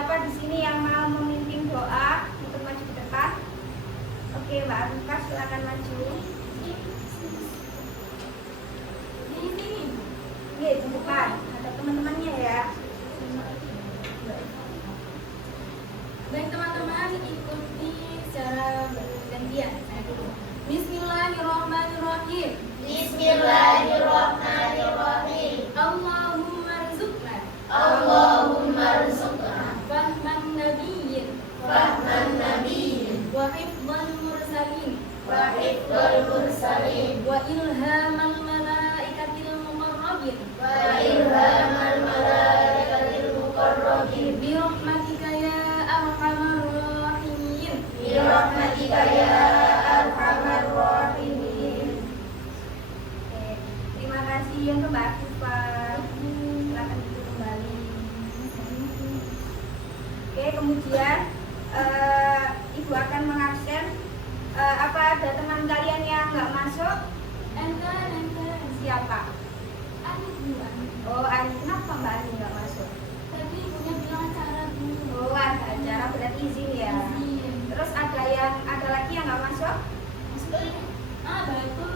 siapa di sini yang mau memimpin doa untuk maju ke depan? Oke, Mbak Arifah, silakan maju. Iya, di depan. Ada teman-temannya ya. Baik teman-teman, ikuti secara bergantian. Saya dulu. Bismillahirrahmanirrahim. Bismillahirrahmanirrahim. Allahumma rzuqna. Allahumma rzuqna Fahman nabiyyin. fahman nabiyyin Wa hifdzal mursalin. wa hifdzal mursalin Wa ilhamal malaikatil muqarrabin. wa ilhamal malaikatil muqarrabin Bi rahmatika ya arhamar rahimin. bi rahmatika ya arhamar rahimin. Oke, terima kasih untuk Mbak Arifah. Silakan duduk kembali. Oke, kemudian Ibu akan mengabsen. Apa ada teman kalian yang nggak masuk? Enten. Siapa? Ani duluan. Oh, Ani. Kenapa Mbak Ani nggak masuk? Tadi ibunya bilang acara dulu. Oh, ada acara berarti izin ya. Terus ada lagi yang nggak masuk? Betul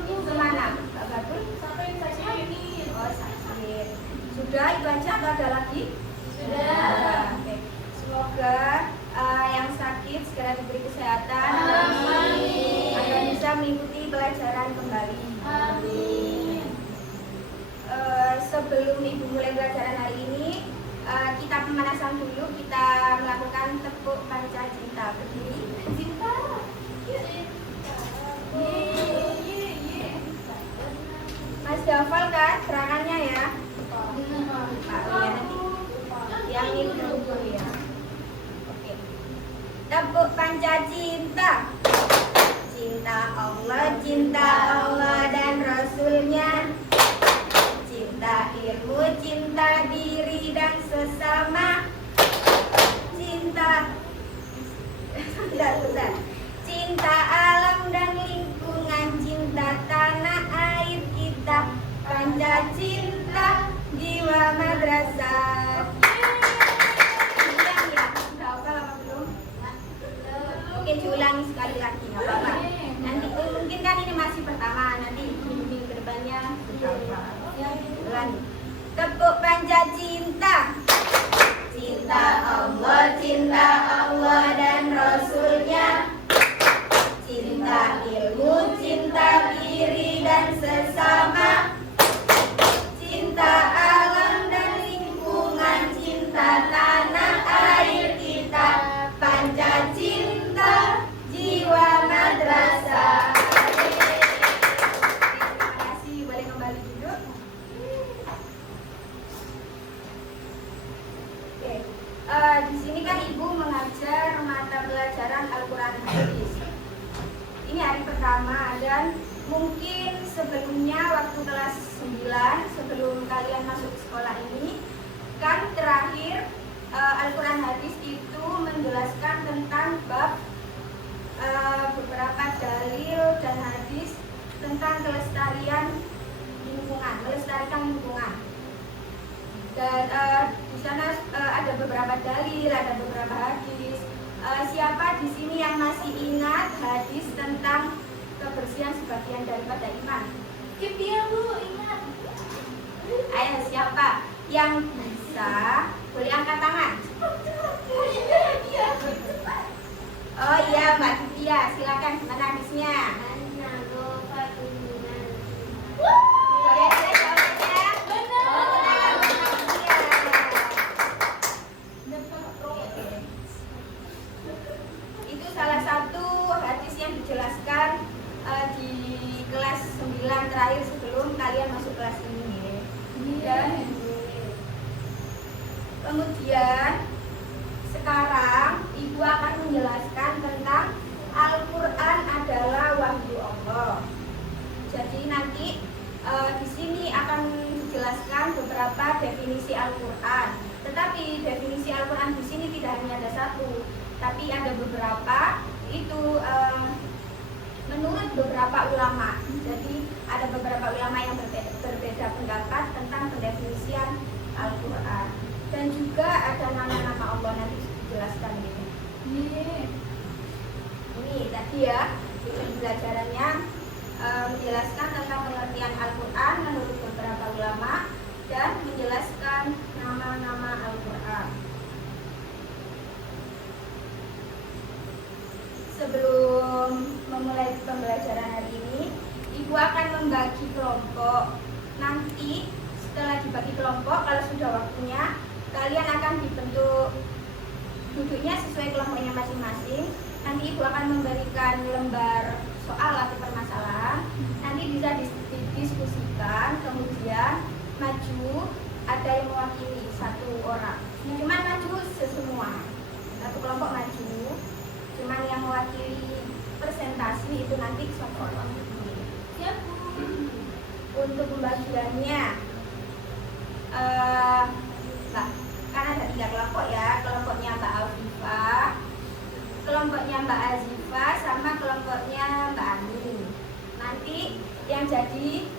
Bu. Kemana? Mbak Batul? Sampai saya ini. Oh, sakit. Sudah itu aja atau ada lagi? Sudah. Oke. Semoga yang sakit segera diberi kesehatan. Amin. Agar bisa mengikuti pelajaran kembali. Amin. Sebelum Ibu mulai pelajaran hari ini, kita pemanasan dulu. Kita melakukan tepuk panca cinta. Berdiri. Cinta. Masih hafal kan gerakannya ya? Pak, ya nanti yang ini dulu ya. Oke. Tepuk panca cinta. Cinta Allah dan Rasulnya. Cinta ilmu, cinta diri dan sesama. Cinta alam dan lingkungan, cinta tanah air kita. Panca cinta jiwa madrasah. Ulang ya, sudah hafal apa belum? Oke, diulangi sekali lagi, nggak apa-apa. Nanti mungkin kan ini masih pertama, nanti minggu ke depannya sudah hafal. Ulangi. Tepuk panca cinta. Cinta Allah dan Rasulnya. Cinta ilmu, cinta diri dan sesama. Cinta alam dan lingkungan, cinta tanah air kita. Panca cinta jiwa madrasah. Terima kasih, boleh kembali duduk. Oke, di sini kan Ibu mengajar mata pelajaran Al-Quran Hadis. Ini hari pertama dan mungkin sebelumnya waktu kelas 9 sebelum kalian masuk sekolah ini kan terakhir Al-Quran Hadis itu menjelaskan tentang bab beberapa dalil dan hadis tentang kelestarian lingkungan, melestarikan lingkungan. Dan di sana ada beberapa dalil, ada beberapa hadis. Siapa di sini yang masih ingat hadis tentang kebersihan sebagian daripada iman? Iya Bu, ingat. Ayo, siapa yang bisa? Boleh angkat tangan. Oh iya, Mbak Divya, silakan. Mana hadisnya? Boleh ada jawabannya? Itu salah satu hadis yang dijelaskan di kelas 9 terakhir sebelum kalian masuk kelas ini. Dan kemudian sekarang Ibu akan menjelaskan tentang Al-Quran adalah wahyu Allah. Jadi nanti di sini akan dijelaskan beberapa definisi Al-Quran. Tetapi definisi Al-Quran di sini tidak hanya ada satu, tapi ada beberapa. Itu menurut beberapa ulama. Jadi ada beberapa ulama yang berbeda pendapat tentang pendefinisian Al-Quran. Dan juga ada nama-nama Allah, nanti dia pembelajarannya menjelaskan tentang pengertian Al-Quran menurut beberapa ulama dan menjelaskan nama-nama Al-Quran. Sebelum memulai pembelajaran hari ini, Ibu akan membagi kelompok. Nanti setelah dibagi kelompok, kalau sudah waktunya, kalian akan dibentuk duduknya sesuai kelompoknya masing-masing. Nanti Ibu akan memberikan lembar soal atau permasalahan. Nanti bisa didiskusikan, kemudian maju, ada yang mewakili satu orang. Cuman maju semua, satu kelompok maju. Cuman yang mewakili presentasi itu nanti satu orang. Siap. Untuk pembagiannya, Mbak, kan ada 3 kelompok ya. Kelompoknya Mbak Alfifah, kelompoknya Mbak Azifa, sama kelompoknya Mbak Ani. Nanti yang jadi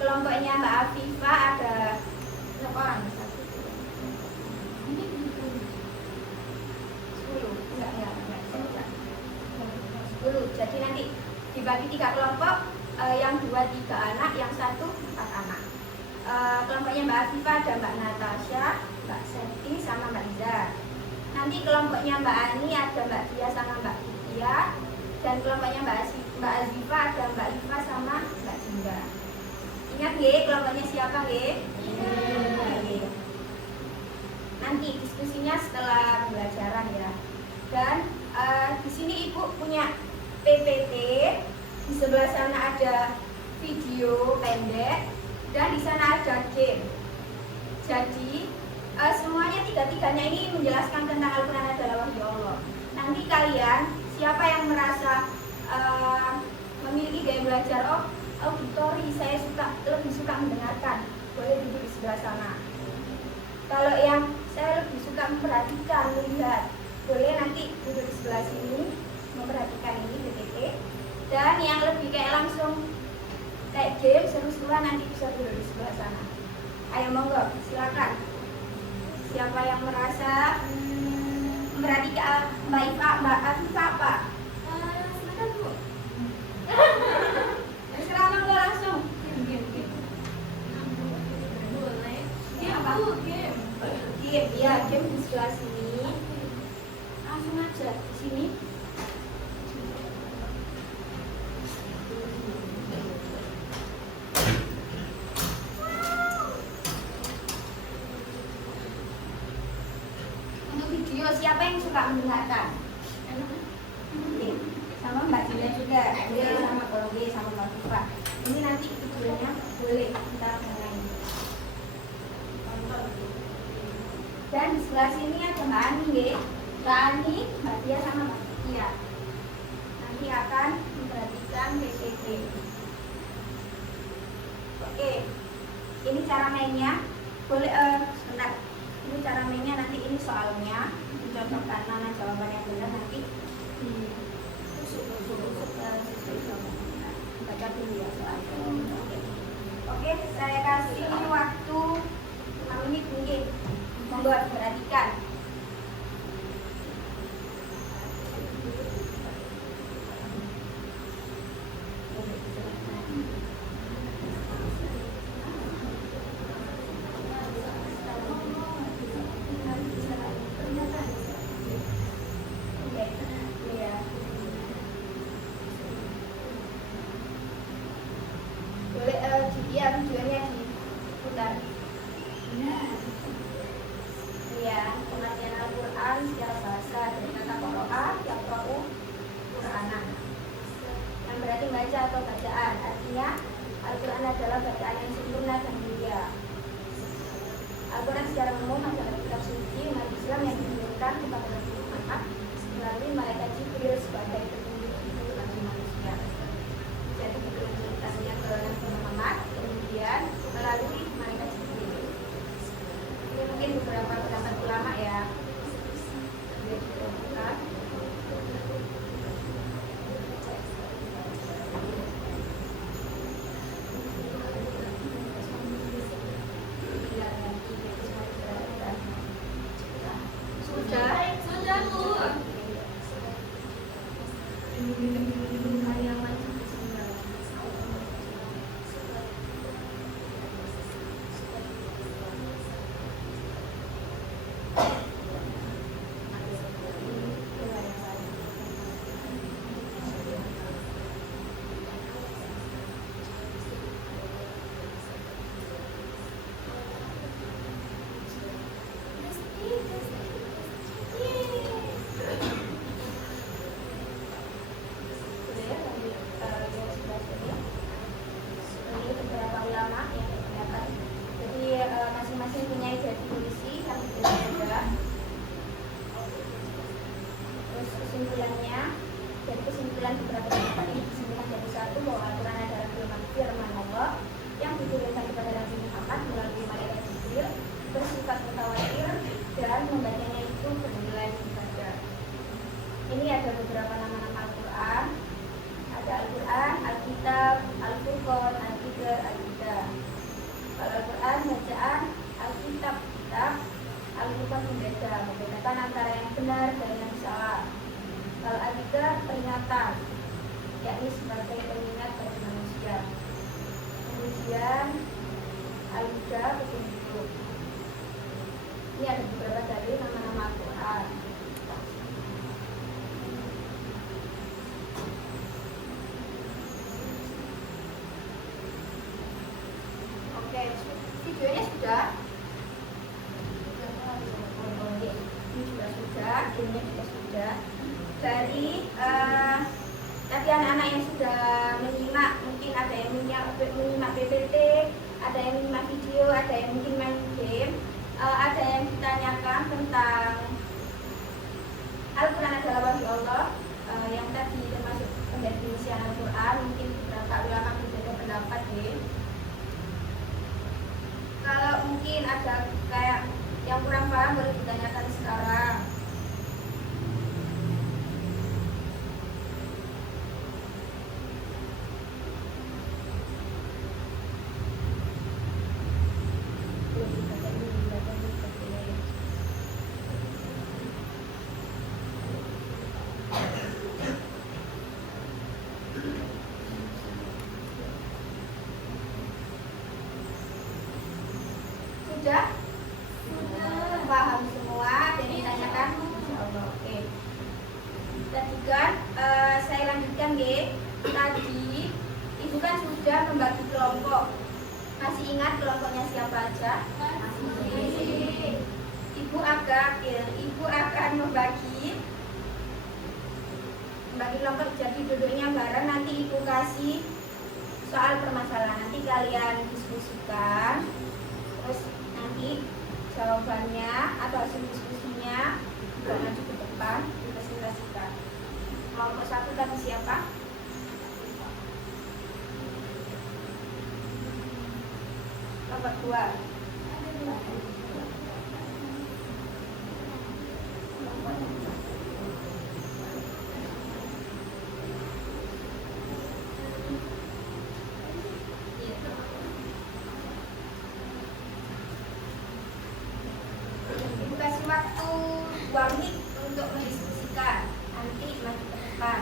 kelompoknya Mbak Alfifah ada berapa orang? 10. Jadi nanti dibagi 3 kelompok, yang 2-3 anak, yang 1 4 anak. Kelompoknya Mbak Afifah ada Mbak Natasha, Mbak Seti, sama Mbak Iza. Nanti kelompoknya Mbak Ani ada Mbak Dia sama Mbak Titia. Dan kelompoknya Mbak Azifa ada Mbak Iva sama Mbak Jinda. Ingat ya, kelompoknya siapa ya? Iya. Nanti diskusinya setelah pembelajaran ya. Dan di sini Ibu punya PPT. Di sebelah sana ada video pendek dan di sana ada game. Jadi semuanya 3-tiganya ini menjelaskan tentang Al-Quran adalah wahyu Allah. Nanti kalian siapa yang merasa memiliki gaya belajar auditori, saya lebih suka mendengarkan, boleh duduk di sebelah sana. Kalau yang saya lebih suka memperhatikan, melihat, boleh nanti duduk di sebelah sini memperhatikan ini PPT. Dan yang lebih kayak langsung kayak game seru-seruan nanti bisa duduk di sebelah sana. Ayo monggo, silakan. Siapa yang merasa memperhatikan Mbak Iva, Mbak Afifa apa? Silakan Bu. Terserah monggo langsung. Game. Boleh. Game Apa? Bu, game. Game, ya game di sebelah sini. Langsung aja di sini. Siapa yang suka mendengarkan? Oke. Sama Mbak Dina juga. Dia sama Kalau sama Mbak Fifah. Ini nanti videonya boleh kita mulai. Dan di sebelah sini ada Mbak Ani ya. Mbak Ani, Mbak Dia sama Mbak Tia. Nanti akan memperhatikan PPT. Oke. Ini cara mainnya. Boleh sebentar. Ini cara mainnya, nanti ini soalnya. Cocokkan mana jawaban yang benar nanti ditusuk-tusuk sesuai jawabannya. Baca dulu ya soalnya. Oke, saya kasih waktu 5 menit mungkin. Monggo perhatikan. Ya, videonya diputar. Ya, pengertian Al-Quran secara bahasa dari kata qoro'a, yaqra'u, Qur'anan. Yang berarti baca atau bacaan. Artinya Al-Quran adalah bacaan yang sempurna dan mulia. Al-Quran secara umum adalah kitab suci umat Islam yang diturunkan kepada Nabi Muhammad melalui malaikat Jibril sebagai petunjuk hidup bagi manusia. Jadi diturunkannya ke Nabi Muhammad, kemudian melalui malaikat Jibril. Ini mungkin beberapa pendapat ulama ya. Dia diturunkan. Karyawan Bismillah. Sudah ya, lanjut garis bawah ini. Ini beberapa ulama yang berpendapat. Jadi masing-masing punya definisi yang berbeda. Terus kesimpulannya, dari kesimpulan beberapa pendapat ini disimpulan dari satu bahwa Al-Quran adalah firman Allah yang diturunkan kepada Nabi Muhammad melalui malaikat Jibril, bersifat mutawatir dan membacanya itu bernilai ibadah. Ini ada beberapa nama-nama Al-Quran. Ada Al-Quran, Alkitab, Al-Furqan, Al-Qidr, Al-Huda. Kalau Al-Quran bacaan, Alkitab, kitab, Al-Furqan membedakan antara yang benar dan yang salah. Kalau Al-Qidr peringatan, yakni sebagai pengingat bagi manusia. Kemudian Al-Huda petunjuk. Ini ada beberapa dari nama-nama Al-Quran. Oke, videonya sudah. Oke, ini juga sudah, gamenya juga sudah. Dari tapi anak-anak yang sudah menyimak, mungkin ada yang menyimak PPT, ada yang menyimak video, ada yang mungkin main game, ada yang ditanyakan tentang Al-Quran adalah wahyu Allah, yang tadi termasuk pendefinisian Al-Quran, mungkin beberapa ulama berbeda pendapat ya. Kalau mungkin ada kayak yang kurang paham boleh ditanyakan sekarang. Sudah? Paham semua dan ditanyakan? Insyaallah. Oke. Tadi kan saya lanjutkan ya. Tadi Ibu kan sudah membagi kelompok. Masih ingat kelompoknya siapa aja? Masih. Ibu akan membagi kelompok, jadi duduknya bareng. Nanti Ibu kasih soal permasalahan. Nanti kalian diskusikan. Terus nanti jawabannya atau hasil diskusinya juga maju ke depan dipresentasikan. Kelompok satu tadi siapa? Kelompok dua. Ibu kasih waktu 2 menit untuk mendiskusikan. Nanti maju ke depan.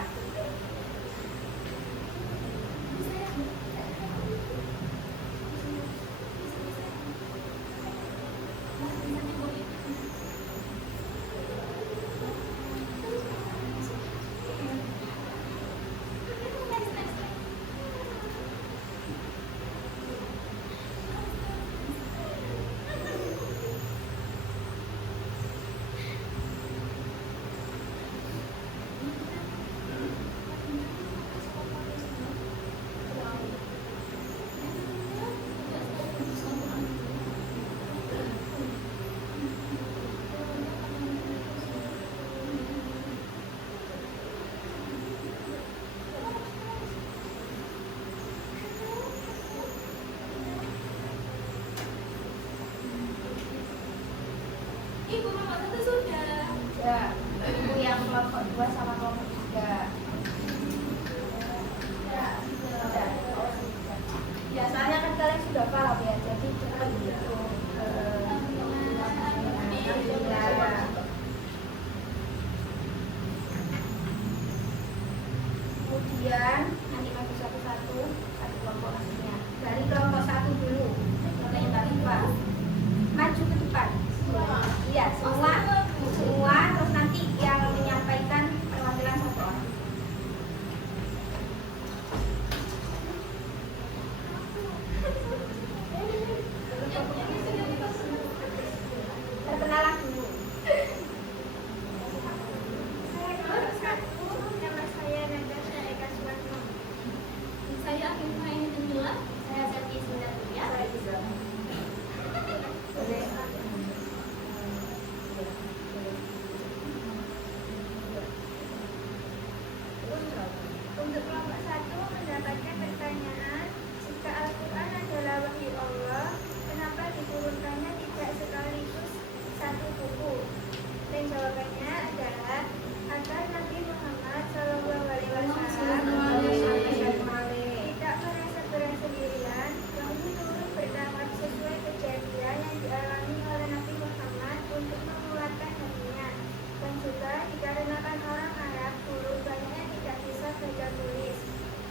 juga dikarenakan orang Arab dulu banyak tidak bisa baca tulis.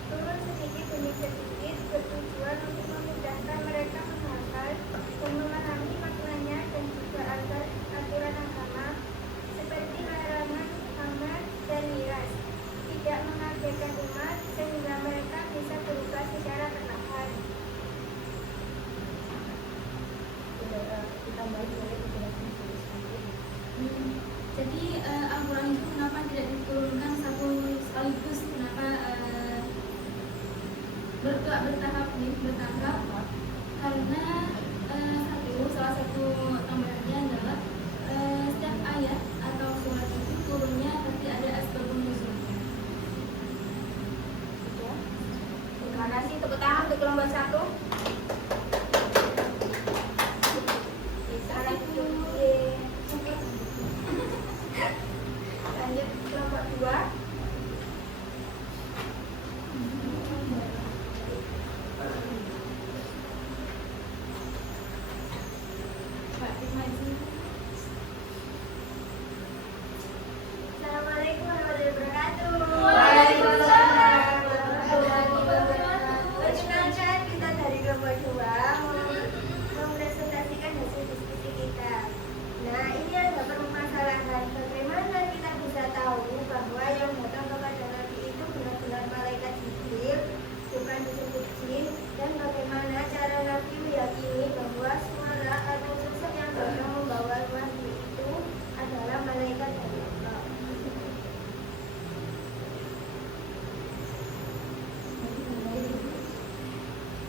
Turun sedikit demi sedikit bertujuan untuk memudahkan mereka menghafal dan memahami maknanya dan juga aturan agama seperti larangan, amal, dan miras. Tidak mengagetkan umat sehingga mereka bisa berubah secara perlahan. Jadi Al-Quran itu kenapa tidak diturunkan satu sekaligus? Kenapa bertahap nih, bertahap? Karena salah satu tambahannya adalah setiap ayat atau surat itu turunnya pasti ada asbabun nuzulnya. Terima kasih, tepuk tangan untuk kelompok 1. Lanjut kelompok 2. Assalamualaikum warahmatullahi wabarakatuh. Waalaikumsalam warahmatullahi wabarakatuh. Perkenalkan, kita dari kelompok 2 mempresentasikan hasil diskusi kita. Nah, ini ada permasalahan bagaimana kita bisa tahu bahwa yang datang kepada Nabi itu benar-benar malaikat Jibril, bukan disebut jin, dan bagaimana cara Nabi meyakini bahwa suara atau sosok yang datang membawa wahyu itu adalah malaikat dari Allah.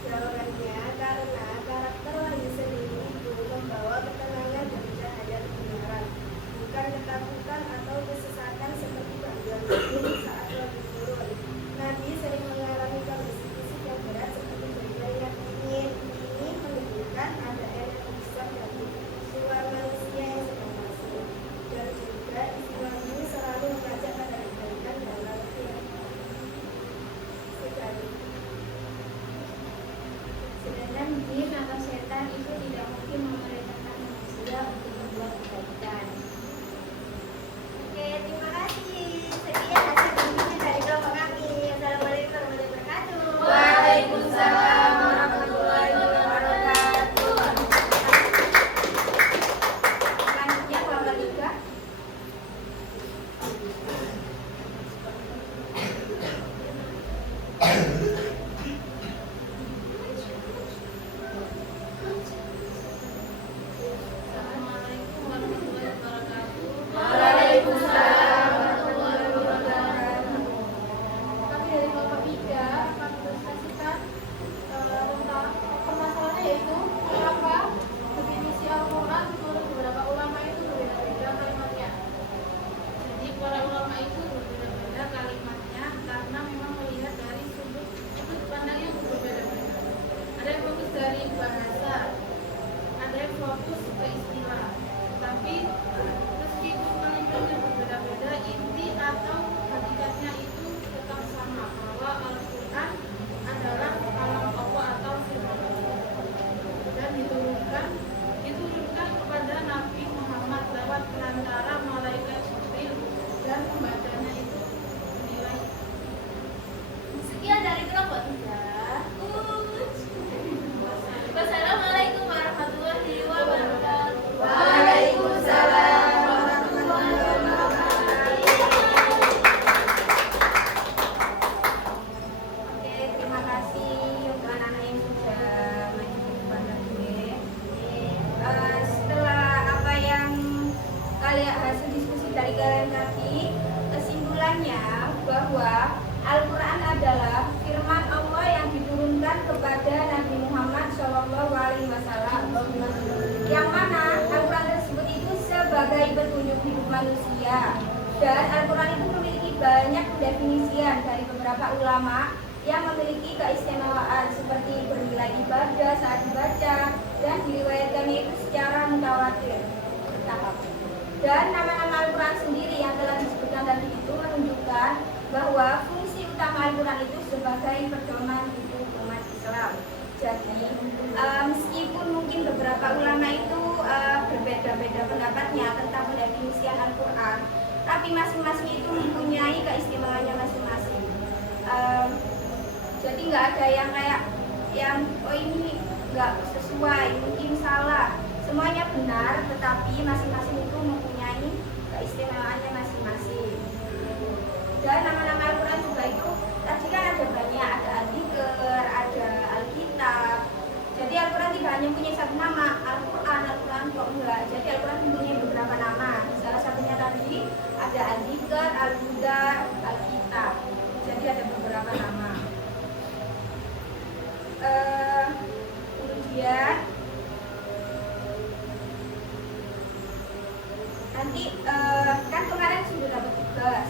Jawabannya karena karakter wahyu sendiri itu membawa ketenangan dan cahaya kebenaran, bukan ketakutan atau kesesatan seperti gangguan tidur saat lagi turun. Nabi sering mengalami kondisi fisik yang berat seperti berkeringat dingin. Ini menunjukkan ada energi besar dari jiwa manusia yang sedang masuk. Dan juga istilah ini selalu mengajak pada kebaikan dan latihan. Sedangkan jin atau setan itu tidak mungkin memerintahkan manusia untuk berbuat kebaikan. Oke, terima kasih. Sekian hasil diskusi dari kelompok kami. Assalamualaikum warahmatullahi wabarakatuh. Waalaikumsalam warahmatullahi wabarakatuh. Selanjutnya kelompok 3. Assalamualaikum warahmatullahi wabarakatuh. Waalaikumsalam warahmatullahi wabarakatuh. Kami dari kelompok 3 akan mempresentasikan tentang permasalahannya, yaitu mengapa definisi Al-Quran menurut beberapa ulama itu berbeda-beda kalimatnya. Jadi para ulama itu berbeda-beda kalimatnya karena memang melihat dari sudut pandang yang berbeda-beda. Ada yang fokus dari bahasa, ada yang fokus ke istilah. Tapi meskipun kalimatnya berbeda-beda, inti atau hakikatnya itu tetap sama, bahwa Al-Quran adalah kalam Allah atau firman Allah dan diturunkan kepada Nabi Muhammad lewat perantara malaikat Jibril dan membacanya itu bernilai. Sekian dari kelompok 3. Wassalamualaikum warahmatullahi wabarakatuh. Waalaikumsalam warahmatullahi wabarakatuh. Oke, terima kasih untuk anak-anak yang sudah maju kepada gue. Setelah apa yang kalian hasil diskusi dari kalian tadi, kesimpulannya bahwa Al-Quran adalah firman Allah yang diturunkan kepada Nabi Muhammad SAW, yang mana Al-Quran tersebut itu sebagai petunjuk hidup manusia. Dan Al-Quran itu memiliki banyak pendefinisian dari beberapa ulama yang memiliki keistimewaan seperti bernilai ibadah saat dibaca dan diriwayatkannya itu secara mutawatir bertahap. Dan nama-nama Al-Quran sendiri yang telah disebutkan tadi itu menunjukkan bahwa fungsi utama Al-Quran itu sebagai pedoman hidup umat Islam. Jadi meskipun mungkin beberapa ulama itu berbeda-beda pendapatnya tentang pendefinisian Al-Quran, Tetapi masing-masing itu mempunyai keistimewaannya masing-masing. Jadi nggak ada yang kayak yang oh ini nggak sesuai, mungkin salah. Semuanya benar, tetapi masing-masing itu mempunyai keistimewaannya masing-masing. Dan nama-nama Al-Quran juga itu tadi kan ada banyak, ada Al-Dzikr, ada Alkitab. Jadi Al-Quran tidak hanya punya satu nama, Al-Quran kok enggak. Jadi Al-Quran mempunyai beberapa nama. Salah satunya tadi ada Al-Dzikr, Al-Huda, Alkitab. Jadi ada beberapa nama. Kemudian nanti kan kemarin sudah dapat tugas.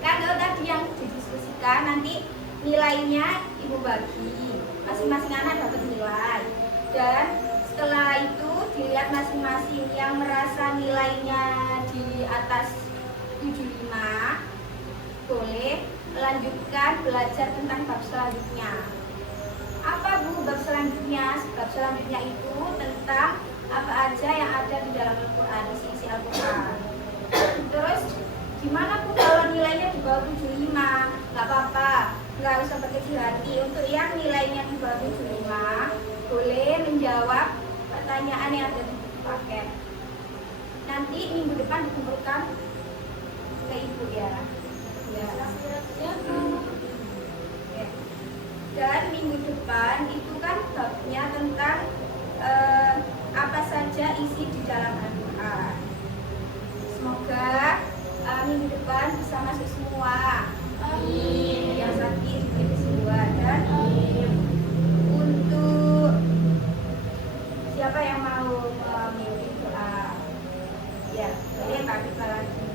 Kan kalau tadi yang didiskusikan nanti nilainya ibu bagi, masing-masing anak dapat nilai. Dan setelah itu dilihat masing-masing yang merasa nilainya di atas 75 boleh melanjutkan belajar tentang bab selanjutnya. Apa Bu bab selanjutnya? Bab selanjutnya itu tentang apa aja yang ada di dalam Al-Quran, isi-isi Al-Quran. Terus gimana Bu kalau nilainya di bawah 75? Gak apa-apa, nggak usah berkecil hati. Untuk yang nilainya di bawah 75 boleh menjawab pertanyaan yang ada di paket. Nanti minggu depan dikumpulkan ke Ibu ya. Ya. Dan minggu depan itu kan babnya tentang apa saja isi di dalam Al-Quran. Semoga minggu depan bisa masuk semua. Amin. Yang sakit diberi semua. Dan untuk siapa yang mau memimpin doa, ya boleh Pak Kita lagi.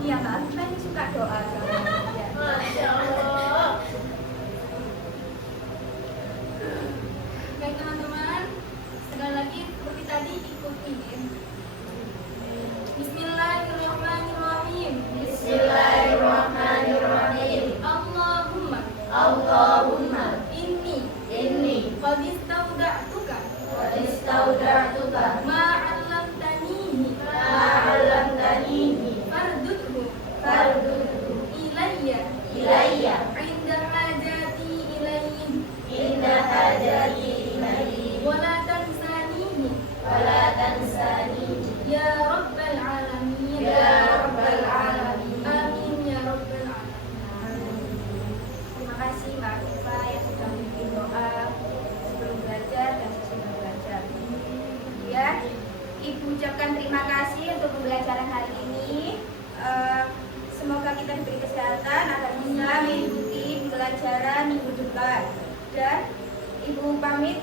Iya Mbak Kita ini suka doa sama ya. Masya Allah. Baik teman-teman, sekali lagi seperti tadi ikuti. Bismillahirrahmanirrahim. Bismillahirrahmanirrahim. Allahumma Inni qad istauda'tuka ma 'allamtanihi fardudhu ilayya inda hajati ilayhi wa la tansanihi ya rabbal alamin. Amin ya rabbal alamin. Terima kasih Mbak Iva yang sudah memimpin doa sebelum belajar dan sesudah belajar. Kemudian Ibu ucapkan terima kasih untuk pembelajaran hari ini. Semoga kita diberi kesehatan agar bisa mengikuti pembelajaran minggu depan. Dan Ibu pamit.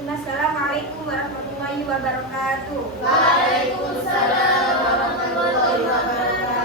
Assalamualaikum warahmatullahi wabarakatuh. Waalaikumsalam warahmatullahi wabarakatuh.